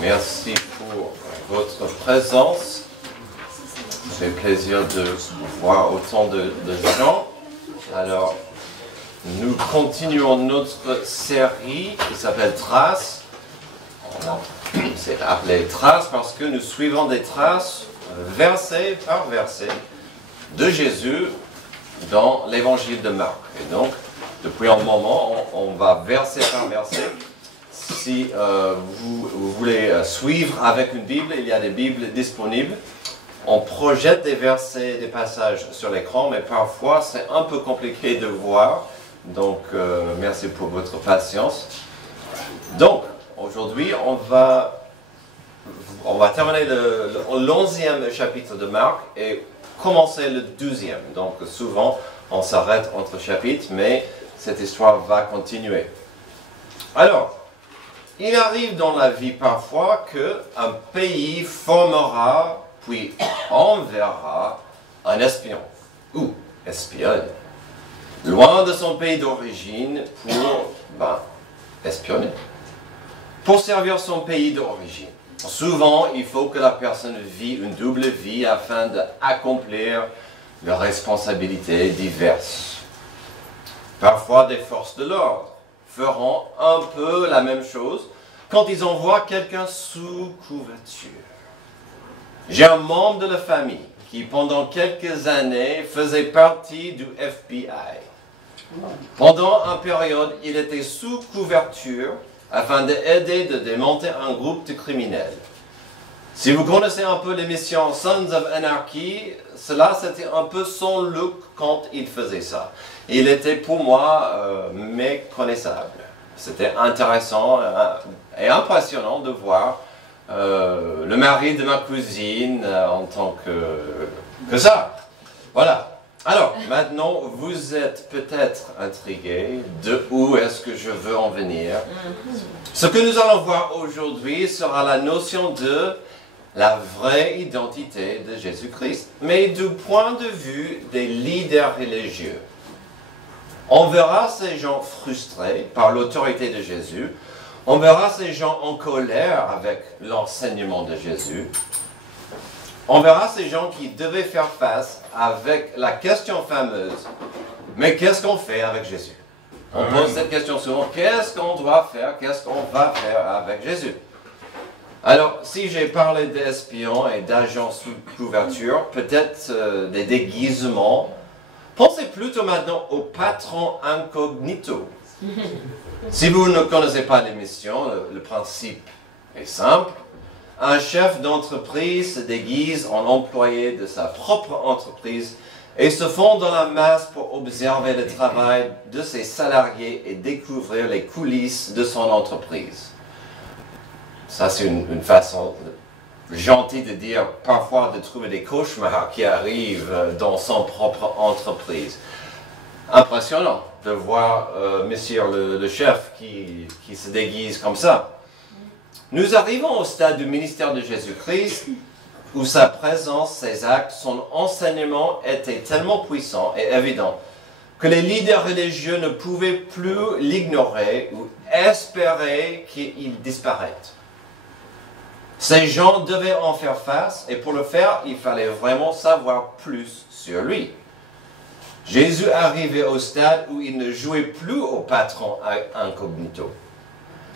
Merci pour votre présence. C'est un plaisir de voir autant de gens. Alors, nous continuons notre série qui s'appelle Traces. C'est appelé Traces parce que nous suivons des traces, verset par verset, de Jésus dans l'évangile de Marc. Et donc, depuis un moment, on va verset par verset. Si vous voulez suivre avec une Bible, il y a des Bibles disponibles. On projette des versets, des passages sur l'écran, mais parfois c'est un peu compliqué de voir. Donc, merci pour votre patience. Donc, aujourd'hui, on va terminer le 11e chapitre de Marc et commencer le 12e. Donc, souvent, on s'arrête entre chapitres, mais cette histoire va continuer. Alors, il arrive dans la vie parfois qu'un pays formera puis enverra un espion ou espionne loin de son pays d'origine pour espionner, pour servir son pays d'origine. Souvent, il faut que la personne vive une double vie afin d'accomplir leurs responsabilités diverses. Parfois, des forces de l'ordre feront un peu la même chose quand ils envoient quelqu'un sous couverture. J'ai un membre de la famille qui, pendant quelques années, faisait partie du FBI. Pendant une période, il était sous couverture afin d'aider de démonter un groupe de criminels. Si vous connaissez un peu l'émission Sons of Anarchy, cela c'était un peu son look quand il faisait ça. Il était pour moi méconnaissable. C'était intéressant et impressionnant de voir le mari de ma cousine en tant que ça. Voilà. Alors, maintenant, vous êtes peut-être intrigués de où est-ce que je veux en venir. Ce que nous allons voir aujourd'hui sera la notion de la vraie identité de Jésus-Christ, mais du point de vue des leaders religieux. On verra ces gens frustrés par l'autorité de Jésus. On verra ces gens en colère avec l'enseignement de Jésus. On verra ces gens qui devaient faire face avec la question fameuse, mais qu'est-ce qu'on fait avec Jésus? On pose cette question souvent, qu'est-ce qu'on doit faire, qu'est-ce qu'on va faire avec Jésus? Alors, si j'ai parlé d'espions et d'agents sous couverture, peut-être des déguisements, pensez plutôt maintenant au patron incognito. Si vous ne connaissez pas l'émission, le principe est simple. Un chef d'entreprise se déguise en employé de sa propre entreprise et se fond dans la masse pour observer le travail de ses salariés et découvrir les coulisses de son entreprise. Ça, c'est une façon gentille de dire parfois de trouver des cauchemars qui arrivent dans son propre entreprise. Impressionnant de voir monsieur le chef qui se déguise comme ça. Nous arrivons au stade du ministère de Jésus-Christ où sa présence, ses actes, son enseignement étaient tellement puissants et évidents que les leaders religieux ne pouvaient plus l'ignorer ou espérer qu'il disparaisse. Ces gens devaient en faire face et pour le faire, il fallait vraiment savoir plus sur lui. Jésus arrivait au stade où il ne jouait plus au patron incognito.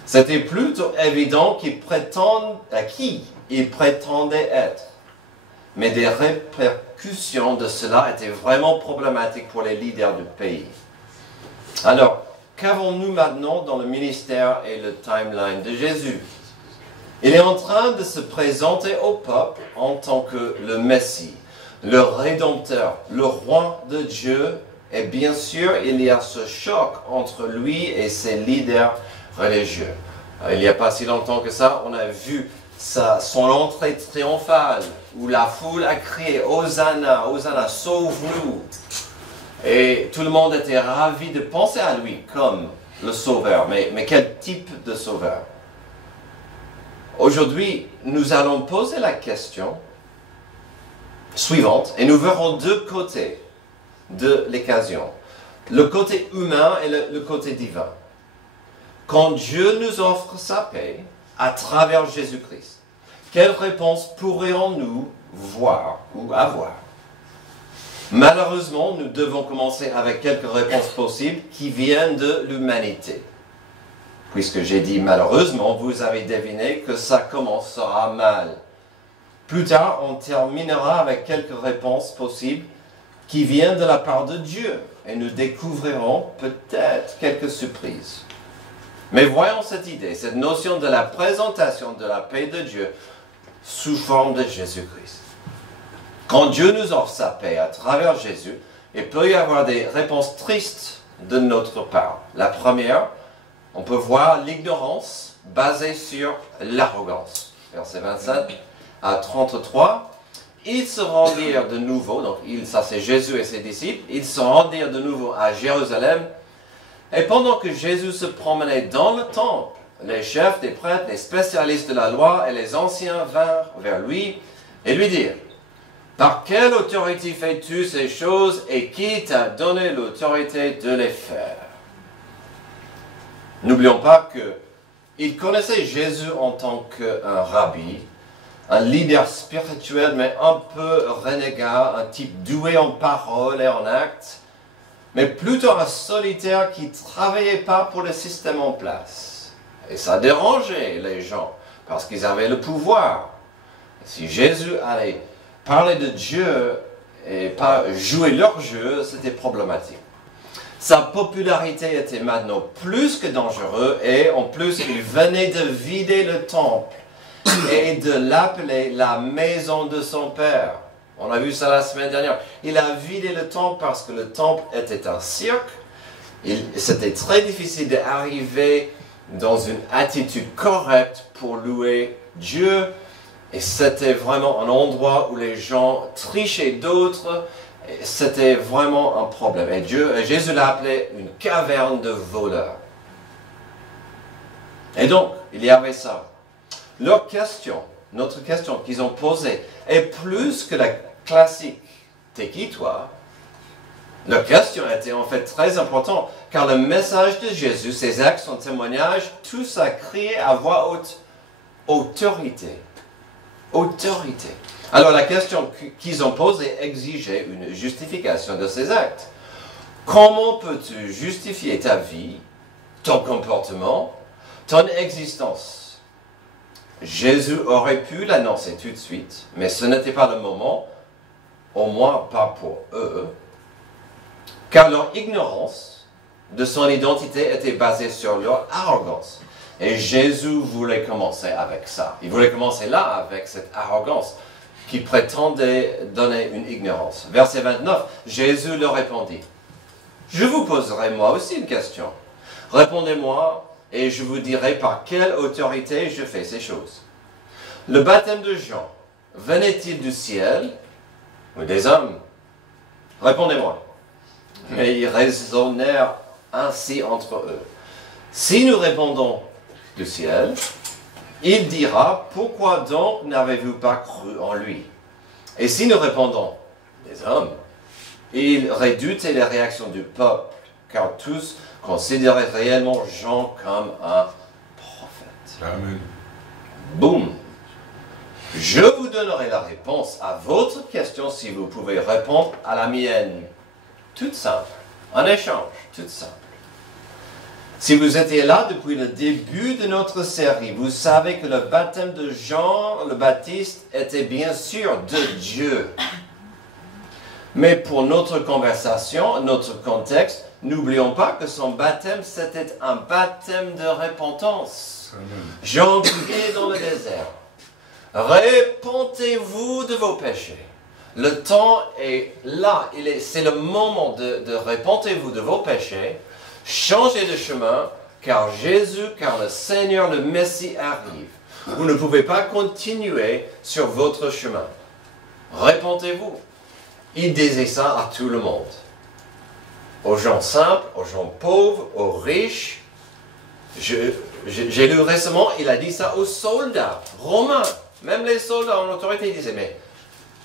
C'était plutôt évident qui il prétendait être. Mais des répercussions de cela étaient vraiment problématiques pour les leaders du pays. Alors, qu'avons-nous maintenant dans le ministère et le timeline de Jésus? Il est en train de se présenter au peuple en tant que le Messie, le Rédempteur, le Roi de Dieu. Et bien sûr, il y a ce choc entre lui et ses leaders religieux. Il n'y a pas si longtemps que ça, on a vu son entrée triomphale, où la foule a crié « Hosanna, Hosanna, sauve-nous !» Et tout le monde était ravi de penser à lui comme le sauveur. Mais quel type de sauveur? Aujourd'hui, nous allons poser la question suivante, et nous verrons deux côtés de l'occasion. Le côté humain et le côté divin. Quand Dieu nous offre sa paix, à travers Jésus-Christ. Quelle réponse pourrions-nous voir ou avoir? Malheureusement, nous devons commencer avec quelques réponses possibles qui viennent de l'humanité. Puisque j'ai dit malheureusement, vous avez deviné que ça commencera mal. Plus tard, on terminera avec quelques réponses possibles qui viennent de la part de Dieu. Et nous découvrirons peut-être quelques surprises. Mais voyons cette idée, cette notion de la présentation de la paix de Dieu sous forme de Jésus-Christ. Quand Dieu nous offre sa paix à travers Jésus, il peut y avoir des réponses tristes de notre part. La première, on peut voir l'ignorance basée sur l'arrogance. Verset 27 à 33. Ils se rendirent de nouveau, donc ça c'est Jésus et ses disciples, ils se rendirent de nouveau à Jérusalem. Et pendant que Jésus se promenait dans le temple, les chefs des prêtres, les spécialistes de la loi et les anciens vinrent vers lui et lui dirent: par quelle autorité fais-tu ces choses et qui t'a donné l'autorité de les faire? N'oublions pas qu'ils connaissaient Jésus en tant qu'un rabbi, un leader spirituel, mais un peu renégat, un type doué en parole et en actes, mais plutôt un solitaire qui ne travaillait pas pour le système en place. Et ça dérangeait les gens, parce qu'ils avaient le pouvoir. Si Jésus allait parler de Dieu et pas jouer leur jeu, c'était problématique. Sa popularité était maintenant plus que dangereuse, et en plus, il venait de vider le temple et de l'appeler la maison de son père. On a vu ça la semaine dernière. Il a vidé le temple parce que le temple était un cirque. C'était très difficile d'arriver dans une attitude correcte pour louer Dieu. Et c'était vraiment un endroit où les gens trichaient d'autres. C'était vraiment un problème. Et Jésus l'a appelé une caverne de voleurs. Et donc, il y avait ça. Leur question, notre question qu'ils ont posée, est plus que la classique « T'es qui toi ?» Leur question était en fait très importante, car le message de Jésus, ses actes, son témoignage, tout ça criait à voix haute « Autorité ». Autorité. Alors la question qu'ils ont posée exigeait une justification de ces actes. Comment peux-tu justifier ta vie, ton comportement, ton existence? Jésus aurait pu l'annoncer tout de suite, mais ce n'était pas le moment, au moins pas pour eux, car leur ignorance de son identité était basée sur leur arrogance. Et Jésus voulait commencer avec ça. Il voulait commencer là avec cette arrogance qui prétendait donner une ignorance. Verset 29, Jésus leur répondit: je vous poserai moi aussi une question. Répondez-moi et je vous dirai par quelle autorité je fais ces choses. Le baptême de Jean, venait-il du ciel ou des hommes? Répondez-moi. Mais ils raisonnèrent ainsi entre eux. Si nous répondons du ciel, il dira: pourquoi donc n'avez-vous pas cru en lui? Et si nous répondons des hommes, il redoutait les réactions du peuple, car tous considéraient réellement Jean comme un prophète. Amen. Boum! Je vous donnerai la réponse à votre question si vous pouvez répondre à la mienne. Toute simple. Un échange, toute simple. Si vous étiez là depuis le début de notre série, vous savez que le baptême de Jean le Baptiste était bien sûr de Dieu. Mais pour notre conversation, notre contexte, n'oublions pas que son baptême, c'était un baptême de repentance. Jean criait dans le désert: répentez-vous de vos péchés. Le temps est là, c'est le moment de répentez-vous de vos péchés, changez de chemin, car Jésus, car le Seigneur, le Messie arrive. Vous ne pouvez pas continuer sur votre chemin. Répentez-vous. Il disait ça à tout le monde. Aux gens simples, aux gens pauvres, aux riches. J'ai lu récemment, il a dit ça aux soldats romains. Même les soldats en autorité disaient: mais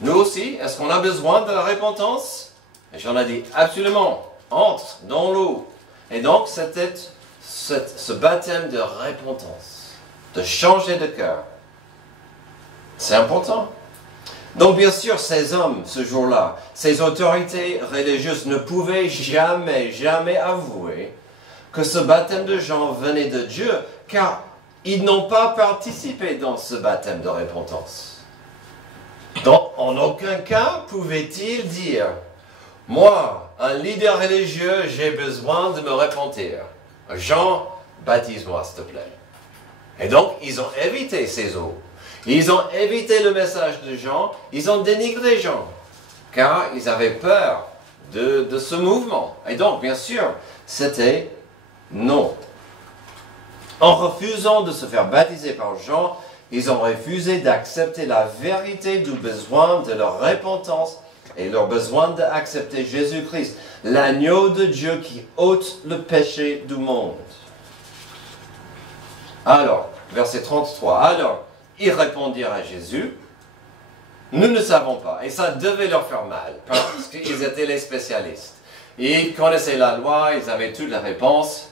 nous aussi, est-ce qu'on a besoin de la repentance? Et j'en ai dit: absolument, entre dans l'eau. Et donc, c'était ce baptême de repentance. de changer de cœur. C'est important. Donc bien sûr, ces hommes, ce jour-là, ces autorités religieuses ne pouvaient jamais avouer que ce baptême de Jean venait de Dieu, car ils n'ont pas participé dans ce baptême de repentance. Donc, en aucun cas pouvaient-ils dire « Moi, un leader religieux, j'ai besoin de me repentir. Jean, baptise-moi, s'il te plaît. » Et donc, ils ont évité ces eaux. Ils ont évité le message de Jean, ils ont dénigré Jean, car ils avaient peur de ce mouvement. Et donc, bien sûr, c'était non. En refusant de se faire baptiser par Jean, ils ont refusé d'accepter la vérité du besoin de leur repentance et leur besoin d'accepter Jésus-Christ, l'agneau de Dieu qui ôte le péché du monde. Alors, verset 33, alors, ils répondirent à Jésus, « Nous ne savons pas. » Et ça devait leur faire mal, parce qu'ils étaient les spécialistes. Ils connaissaient la loi, ils avaient toutes les réponses.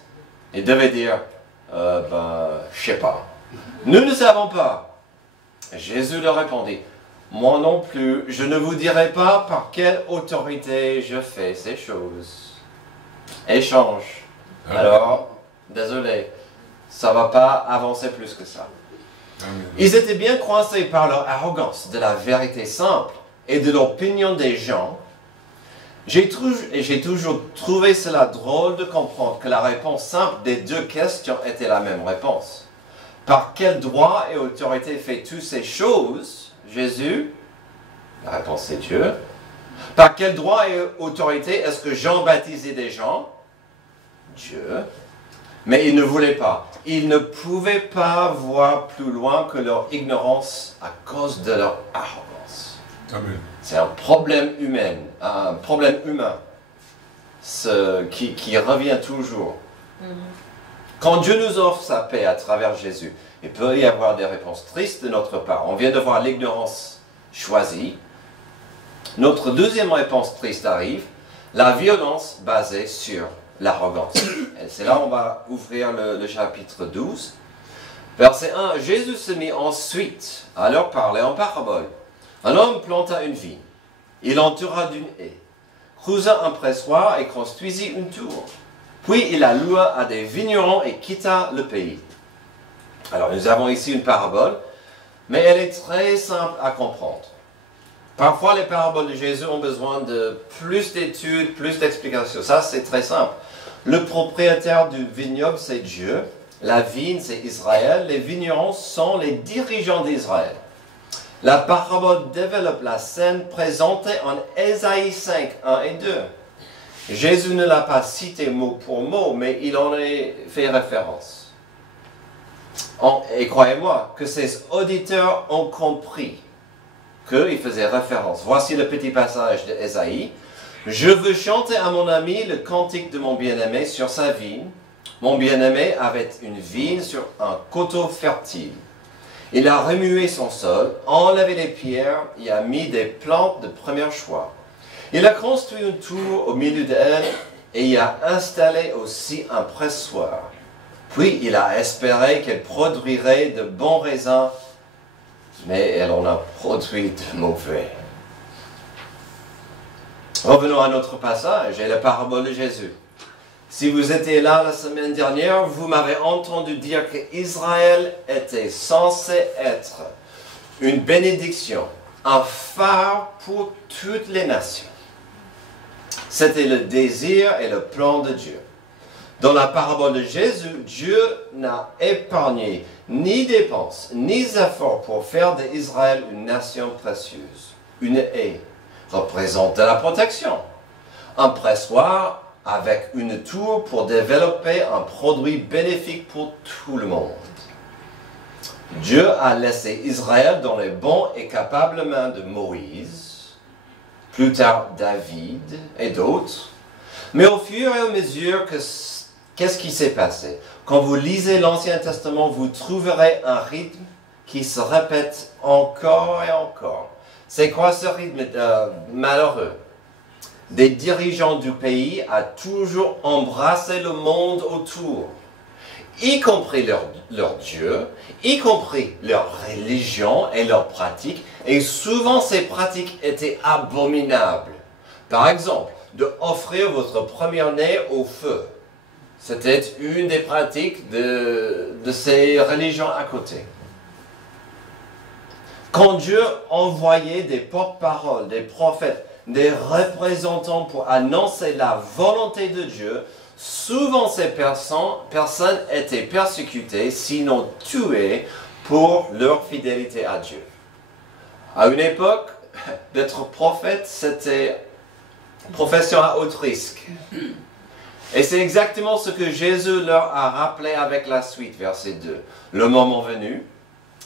Ils devaient dire, je sais pas. « Nous ne savons pas. » Jésus leur répondit, « Moi non plus, je ne vous dirai pas par quelle autorité je fais ces choses. » Échange. Alors, désolé, ça ne va pas avancer plus que ça. Ils étaient bien coincés par leur arrogance de la vérité simple et de l'opinion des gens. J'ai toujours trouvé cela drôle de comprendre que la réponse simple des deux questions était la même réponse. Par quel droit et autorité fais-tu ces choses, Jésus? La réponse c'est Dieu. Par quel droit et autorité est-ce que Jean baptisait des gens? Dieu. Mais ils ne voulaient pas. Ils ne pouvaient pas voir plus loin que leur ignorance à cause de leur arrogance. C'est un problème humain, qui revient toujours. Quand Dieu nous offre sa paix à travers Jésus, il peut y avoir des réponses tristes de notre part. On vient de voir l'ignorance choisie. Notre deuxième réponse triste arrive, la violence basée sur l'arrogance. Et c'est là qu'on va ouvrir le chapitre 12. Verset 1, Jésus se mit ensuite à leur parler en parabole. Un homme planta une vigne. Il l'entoura d'une haie, creusa un pressoir et construisit une tour. Puis il la loua à des vignerons et quitta le pays. Alors nous avons ici une parabole, mais elle est très simple à comprendre. Parfois les paraboles de Jésus ont besoin de plus d'études, plus d'explications. Ça c'est très simple. Le propriétaire du vignoble, c'est Dieu. La vigne, c'est Israël. Les vignerons sont les dirigeants d'Israël. La parabole développe la scène présentée en Ésaïe 5, 1 et 2. Jésus ne l'a pas cité mot pour mot, mais il en a fait référence. Et croyez-moi que ses auditeurs ont compris qu'il faisait référence. Voici le petit passage d'Ésaïe. Je veux chanter à mon ami le cantique de mon bien-aimé sur sa vigne. Mon bien-aimé avait une vigne sur un coteau fertile. Il a remué son sol, enlevé les pierres et a mis des plantes de premier choix. Il a construit une tour au milieu d'elle et y a installé aussi un pressoir. Puis il a espéré qu'elle produirait de bons raisins, mais elle en a produit de mauvais. Revenons à notre passage et la parabole de Jésus. Si vous étiez là la semaine dernière, vous m'avez entendu dire qu'Israël était censé être une bénédiction, un phare pour toutes les nations. C'était le désir et le plan de Dieu. Dans la parabole de Jésus, Dieu n'a épargné ni dépenses, ni efforts pour faire d'Israël une nation précieuse. Une haie représente de la protection. Un pressoir avec une tour pour développer un produit bénéfique pour tout le monde. Dieu a laissé Israël dans les bons et capables mains de Moïse, plus tard David et d'autres. Mais au fur et à mesure, qu'est-ce qui s'est passé? Quand vous lisez l'Ancien Testament, vous trouverez un rythme qui se répète encore et encore. C'est quoi ce rythme malheureux? Des dirigeants du pays ont toujours embrassé le monde autour. y compris leur Dieu, y compris leur religion et leurs pratiques, et souvent ces pratiques étaient abominables. Par exemple, de offrir votre premier-né au feu. C'était une des pratiques de ces religions à côté. Quand Dieu envoyait des porte-paroles, des prophètes, des représentants pour annoncer la volonté de Dieu, souvent ces personnes étaient persécutées, sinon tuées, pour leur fidélité à Dieu. À une époque, d'être prophète, c'était profession à haut risque. Et c'est exactement ce que Jésus leur a rappelé avec la suite, verset 2. Le moment venu,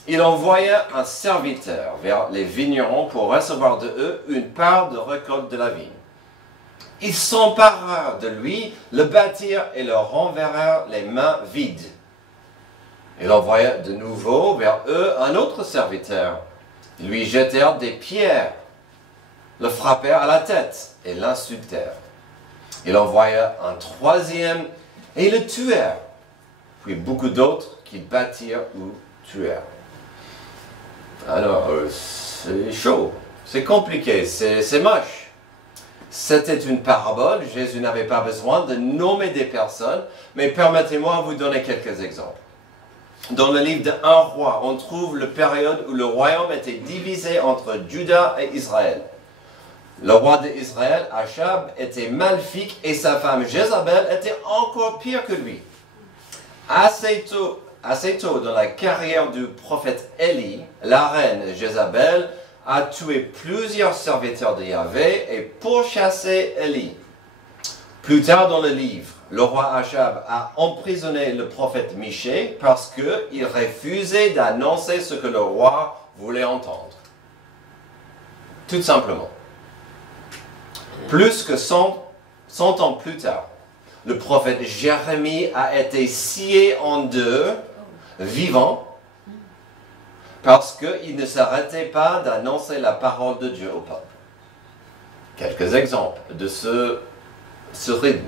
il envoya un serviteur vers les vignerons pour recevoir de eux une part de récolte de la vigne. Ils s'emparèrent de lui, le battirent et le renversèrent les mains vides. Il envoya de nouveau vers eux un autre serviteur. Ils lui jetèrent des pierres, le frappèrent à la tête et l'insultèrent. Il envoya un troisième et le tuèrent. Puis beaucoup d'autres qu'ils battirent ou tuèrent. Alors, c'est chaud, c'est compliqué, c'est moche. C'était une parabole, Jésus n'avait pas besoin de nommer des personnes, mais permettez-moi de vous donner quelques exemples. Dans le livre de 1 roi, on trouve la période où le royaume était divisé entre Juda et Israël. Le roi d'Israël, Achab, était maléfique et sa femme Jézabel était encore pire que lui. Assez tôt dans la carrière du prophète Élie, la reine Jézabel a tué plusieurs serviteurs de Yahvé et pourchassé Élie. Plus tard dans le livre, le roi Achab a emprisonné le prophète Michée parce qu'il refusait d'annoncer ce que le roi voulait entendre. Tout simplement. Plus que 100 ans plus tard, le prophète Jérémie a été scié en deux, vivant, parce qu'il ne s'arrêtait pas d'annoncer la parole de Dieu au peuple. Quelques exemples de ce rythme.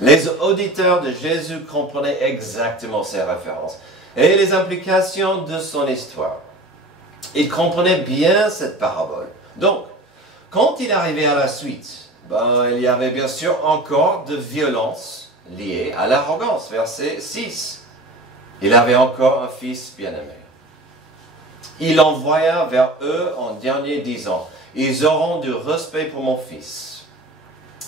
Les auditeurs de Jésus comprenaient exactement ces références et les implications de son histoire. Ils comprenaient bien cette parabole. Donc, quand il arrivait à la suite, il y avait bien sûr encore de violence liée à l'arrogance. Verset 6. Il avait encore un fils bien-aimé. Il envoya vers eux en dernier disant, « Ils auront du respect pour mon fils. »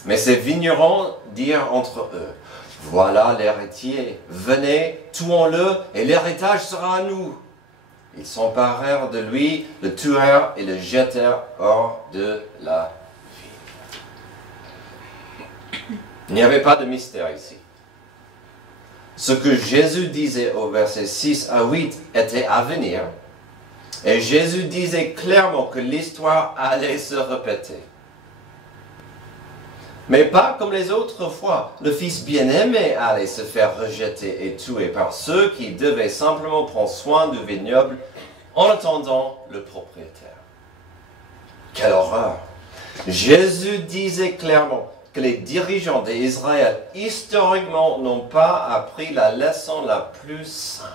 Mais ces vignerons dirent entre eux, « Voilà l'héritier, venez, tuons-le, et l'héritage sera à nous. » Ils s'emparèrent de lui, le tuèrent et le jetèrent hors de la ville. Il n'y avait pas de mystère ici. Ce que Jésus disait au verset 6 à 8 était à venir, et Jésus disait clairement que l'histoire allait se répéter. Mais pas comme les autres fois, le fils bien-aimé allait se faire rejeter et tuer par ceux qui devaient simplement prendre soin du vignoble en attendant le propriétaire. Quelle horreur! Jésus disait clairement que les dirigeants d'Israël, historiquement, n'ont pas appris la leçon la plus simple.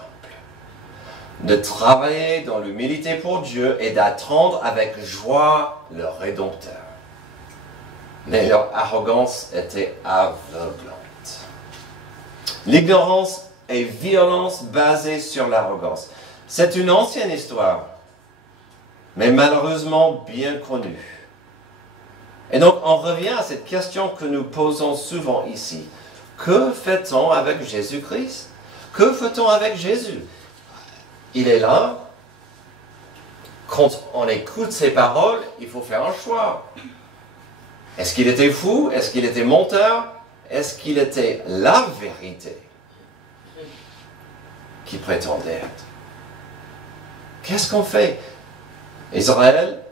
De travailler dans l'humilité pour Dieu et d'attendre avec joie le Rédempteur. Mais leur arrogance était aveuglante. L'ignorance et violence basée sur l'arrogance. C'est une ancienne histoire, mais malheureusement bien connue. Et donc, on revient à cette question que nous posons souvent ici. Que fait-on avec Jésus-Christ? Que fait-on avec Jésus? Il est là. Quand on écoute ses paroles, il faut faire un choix. Est-ce qu'il était fou? Est-ce qu'il était menteur? Est-ce qu'il était la vérité qui prétendait être? Qu'est-ce qu'on fait? Israël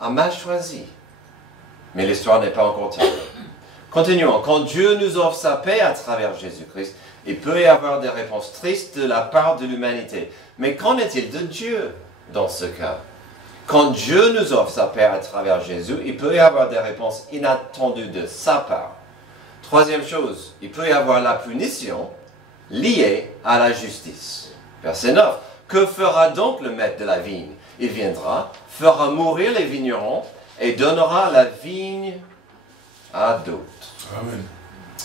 a mal choisi. Mais l'histoire n'est pas encore terminée. Continuons. Quand Dieu nous offre sa paix à travers Jésus-Christ, il peut y avoir des réponses tristes de la part de l'humanité. Mais qu'en est-il de Dieu dans ce cas? Quand Dieu nous offre sa paix à travers Jésus, il peut y avoir des réponses inattendues de sa part. Troisième chose, il peut y avoir la punition lié à la justice. Verset 9. Que fera donc le maître de la vigne? Il viendra, fera mourir les vignerons et donnera la vigne à d'autres. Amen.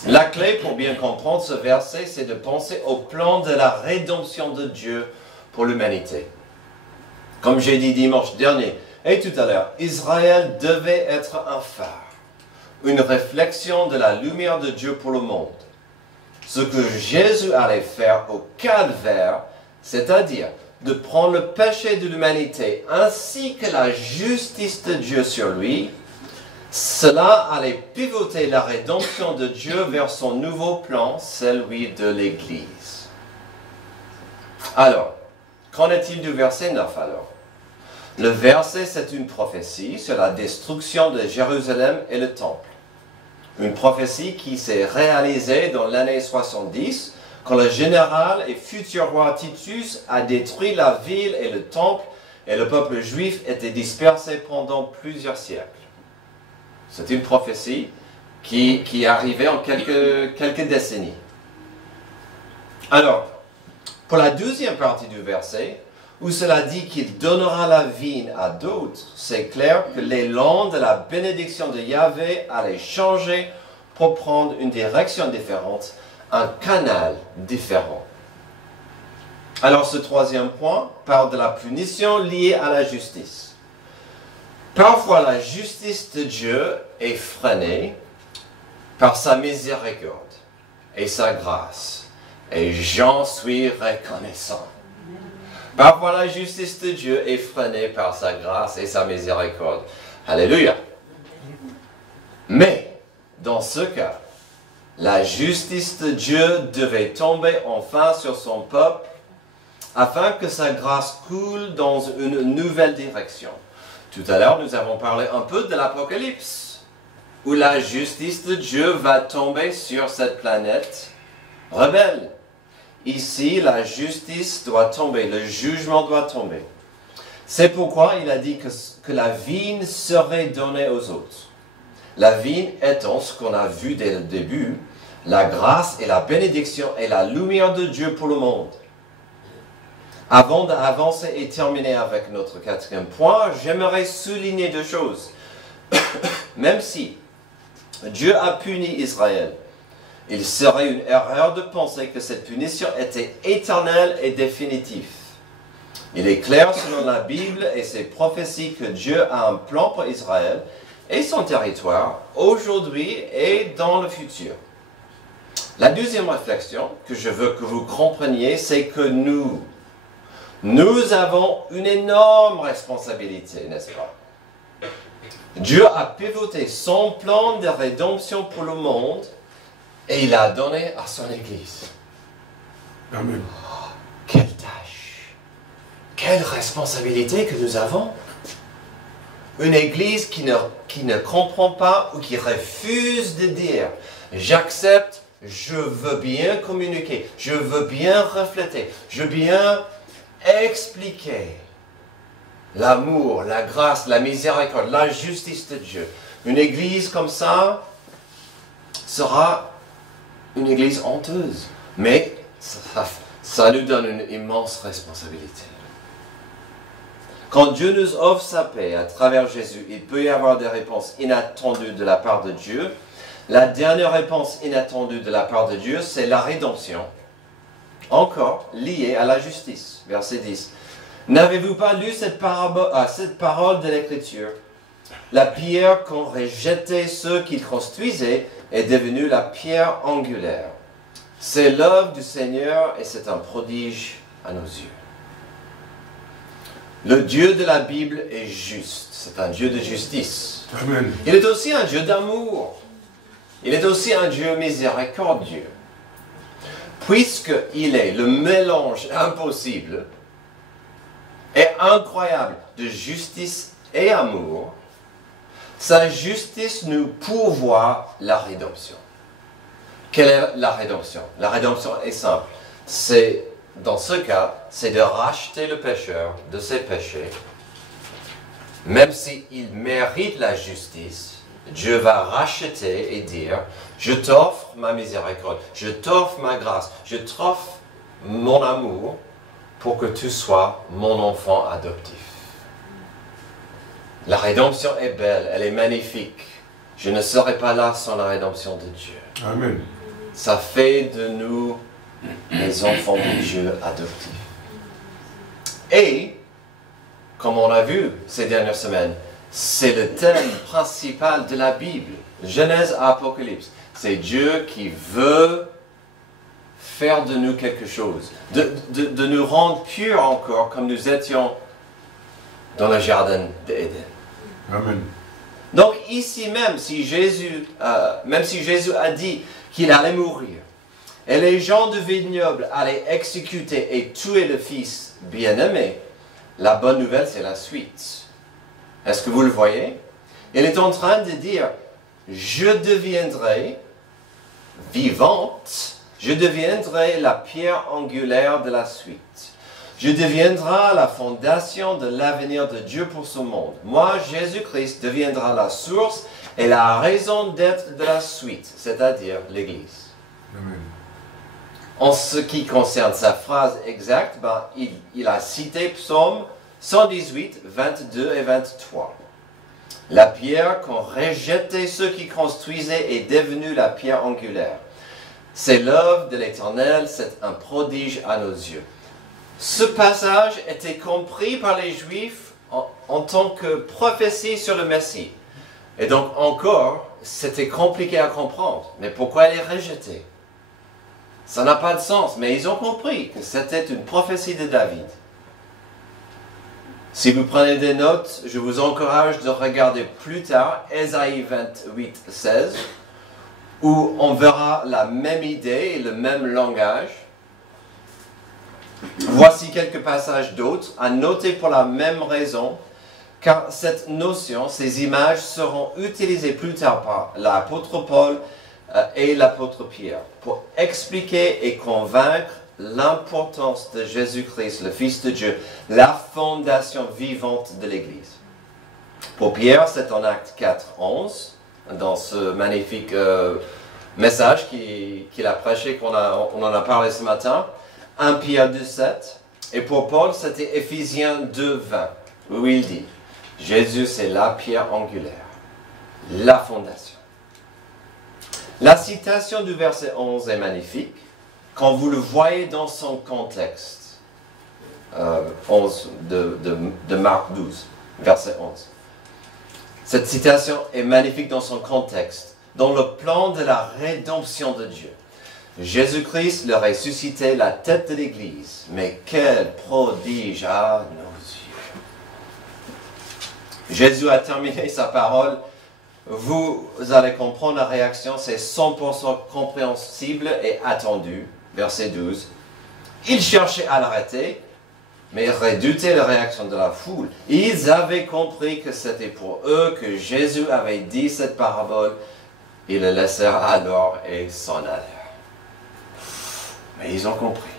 La clé pour bien comprendre ce verset, c'est de penser au plan de la rédemption de Dieu pour l'humanité. Comme j'ai dit dimanche dernier et tout à l'heure, Israël devait être un phare, une réflexion de la lumière de Dieu pour le monde. Ce que Jésus allait faire au calvaire, c'est-à-dire de prendre le péché de l'humanité ainsi que la justice de Dieu sur lui, cela allait pivoter la rédemption de Dieu vers son nouveau plan, celui de l'Église. Alors, qu'en est-il du verset 9 alors? Le verset, c'est une prophétie sur la destruction de Jérusalem et le temple. Une prophétie qui s'est réalisée dans l'année 70, quand le général et futur roi Titus a détruit la ville et le temple, et le peuple juif était dispersé pendant plusieurs siècles. C'est une prophétie qui arrivait en quelques décennies. Alors, pour la deuxième partie du verset, où cela dit qu'il donnera la vigne à d'autres, c'est clair que l'élan de la bénédiction de Yahvé allait changer pour prendre une direction différente, un canal différent. Alors ce troisième point parle de la punition liée à la justice. Parfois la justice de Dieu est freinée par sa miséricorde et sa grâce, et j'en suis reconnaissant. Parfois la justice de Dieu est freinée par sa grâce et sa miséricorde. Alléluia. Mais, dans ce cas, la justice de Dieu devait tomber enfin sur son peuple afin que sa grâce coule dans une nouvelle direction. Tout à l'heure, nous avons parlé un peu de l'Apocalypse, où la justice de Dieu va tomber sur cette planète rebelle. Ici, la justice doit tomber, le jugement doit tomber. C'est pourquoi il a dit que la vigne serait donnée aux autres. La vigne étant ce qu'on a vu dès le début, la grâce et la bénédiction et la lumière de Dieu pour le monde. Avant d'avancer et terminer avec notre quatrième point, j'aimerais souligner deux choses. Même si Dieu a puni Israël, il serait une erreur de penser que cette punition était éternelle et définitive. Il est clair selon la Bible et ses prophéties que Dieu a un plan pour Israël et son territoire aujourd'hui et dans le futur. La deuxième réflexion que je veux que vous compreniez, c'est que nous avons une énorme responsabilité, n'est-ce pas? Dieu a pivoté son plan de rédemption pour le monde et il l'a donné à son Église. Amen. Oh, quelle tâche! Quelle responsabilité que nous avons! Une Église qui ne comprend pas ou qui refuse de dire « J'accepte, je veux bien communiquer, je veux bien refléter, je veux bien expliquer l'amour, la grâce, la miséricorde, la justice de Dieu. » Une Église comme ça sera une Église honteuse. Mais ça nous donne une immense responsabilité. Quand Dieu nous offre sa paix à travers Jésus, il peut y avoir des réponses inattendues de la part de Dieu. La dernière réponse inattendue de la part de Dieu, c'est la rédemption. Encore liée à la justice. Verset 10. N'avez-vous pas lu cette parole de l'Écriture? La pierre qu'ont rejetée ceux qui construisaient est devenue la pierre angulaire. C'est l'œuvre du Seigneur et c'est un prodige à nos yeux. Le Dieu de la Bible est juste. C'est un Dieu de justice. Amen. Il est aussi un Dieu d'amour. Il est aussi un Dieu miséricordieux. Puisqu'il est le mélange impossible et incroyable de justice et amour, sa justice nous pourvoit la rédemption. Quelle est la rédemption? La rédemption est simple. Dans ce cas, c'est de racheter le pécheur de ses péchés, même s'il mérite la justice, Dieu va racheter et dire, je t'offre ma miséricorde, je t'offre ma grâce, je t'offre mon amour pour que tu sois mon enfant adoptif. La rédemption est belle, elle est magnifique. Je ne serais pas là sans la rédemption de Dieu. Amen. Ça fait de nous les enfants de Dieu adoptifs. Et, comme on a vu ces dernières semaines, c'est le thème principal de la Bible. Genèse à Apocalypse. C'est Dieu qui veut faire de nous quelque chose. De nous rendre purs encore comme nous étions dans le jardin d'Éden. Amen. Donc ici même si Jésus a dit qu'il allait mourir, et les gens du vignoble allaient exécuter et tuer le Fils bien-aimé, la bonne nouvelle c'est la suite. Est-ce que vous le voyez? Il est en train de dire, je deviendrai vivante, je deviendrai la pierre angulaire de la suite. Je deviendrai la fondation de l'avenir de Dieu pour ce monde. Moi, Jésus-Christ, deviendra la source et la raison d'être de la suite, c'est-à-dire l'Église. Amen. En ce qui concerne sa phrase exacte, il a cité Psaume 118, 22 et 23. La pierre qu'ont rejetée ceux qui construisaient est devenue la pierre angulaire. C'est l'œuvre de l'Éternel, c'est un prodige à nos yeux. Ce passage était compris par les Juifs en tant que prophétie sur le Messie. Et donc encore, c'était compliqué à comprendre. Mais pourquoi elle est rejetée? Ça n'a pas de sens, mais ils ont compris que c'était une prophétie de David. Si vous prenez des notes, je vous encourage de regarder plus tard Ésaïe 28, 16, où on verra la même idée et le même langage. Voici quelques passages d'autres à noter pour la même raison, car cette notion, ces images seront utilisées plus tard par l'apôtre Paul et l'apôtre Pierre pour expliquer et convaincre l'importance de Jésus-Christ, le Fils de Dieu, la fondation vivante de l'Église. Pour Pierre, c'est en Acte 4, 11, dans ce magnifique message qu'il a prêché, on en a parlé ce matin, 1 Pierre 2, 7, et pour Paul, c'était Éphésiens 2, 20, où il dit, Jésus, c'est la pierre angulaire, la fondation. La citation du verset 11 est magnifique, quand vous le voyez dans son contexte, 11 de Marc 12, verset 11. Cette citation est magnifique dans son contexte, dans le plan de la rédemption de Dieu. Jésus-Christ le ressuscité, la tête de l'Église, mais quel prodige à nos yeux. Jésus a terminé sa parole. Vous allez comprendre la réaction, c'est 100% compréhensible et attendu. Verset 12. Ils cherchaient à l'arrêter, mais redoutaient la réaction de la foule. Ils avaient compris que c'était pour eux que Jésus avait dit cette parabole. Ils le laissèrent alors et s'en allèrent. Mais ils ont compris.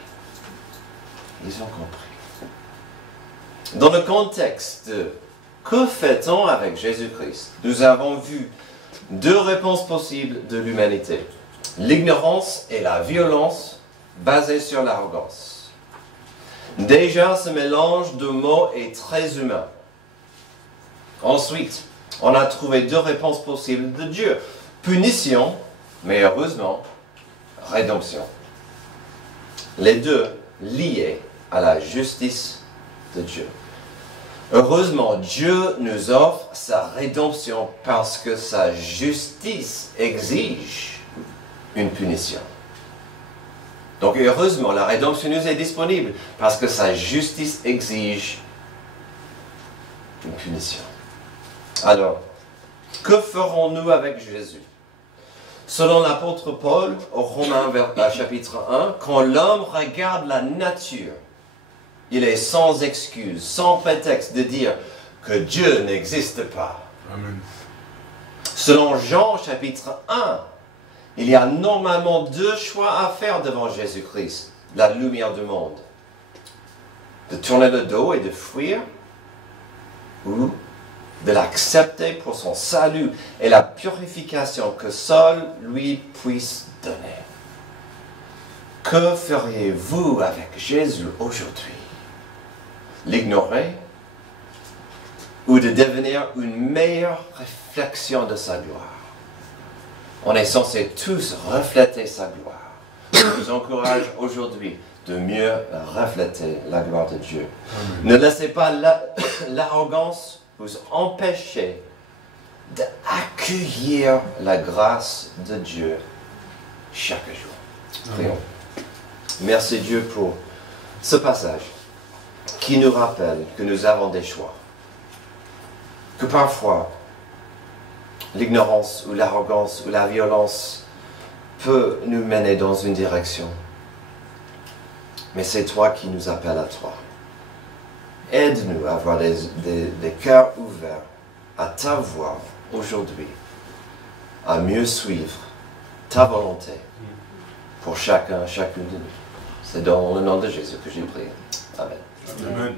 Ils ont compris. Dans le contexte de que fait-on avec Jésus-Christ? Nous avons vu deux réponses possibles de l'humanité. L'ignorance et la violence basées sur l'arrogance. Déjà, ce mélange de mots est très humain. Ensuite, on a trouvé deux réponses possibles de Dieu. Punition, mais heureusement, rédemption. Les deux liés à la justice de Dieu. Heureusement, Dieu nous offre sa rédemption parce que sa justice exige une punition. Donc heureusement, la rédemption nous est disponible parce que sa justice exige une punition. Alors, que ferons-nous avec Jésus? Selon l'apôtre Paul, au Romains chapitre 1, quand l'homme regarde la nature, il est sans excuse, sans prétexte de dire que Dieu n'existe pas. Amen. Selon Jean chapitre 1, il y a normalement deux choix à faire devant Jésus-Christ, la lumière du monde. De tourner le dos et de fuir, ou de l'accepter pour son salut et la purification que seul lui puisse donner. Que feriez-vous avec Jésus aujourd'hui? L'ignorer ou de devenir une meilleure réflexion de sa gloire? On est censé tous refléter sa gloire. Je vous encourage aujourd'hui de mieux refléter la gloire de Dieu. Ne laissez pas l'arrogance vous empêcher d'accueillir la grâce de Dieu chaque jour. Prions. Merci Dieu pour ce passage qui nous rappelle que nous avons des choix. Que parfois, l'ignorance ou l'arrogance ou la violence peut nous mener dans une direction. Mais c'est toi qui nous appelles à toi. Aide-nous à avoir des cœurs ouverts à ta voix aujourd'hui, à mieux suivre ta volonté pour chacune de nous. C'est dans le nom de Jésus que j'ai prié. Amen. Amen.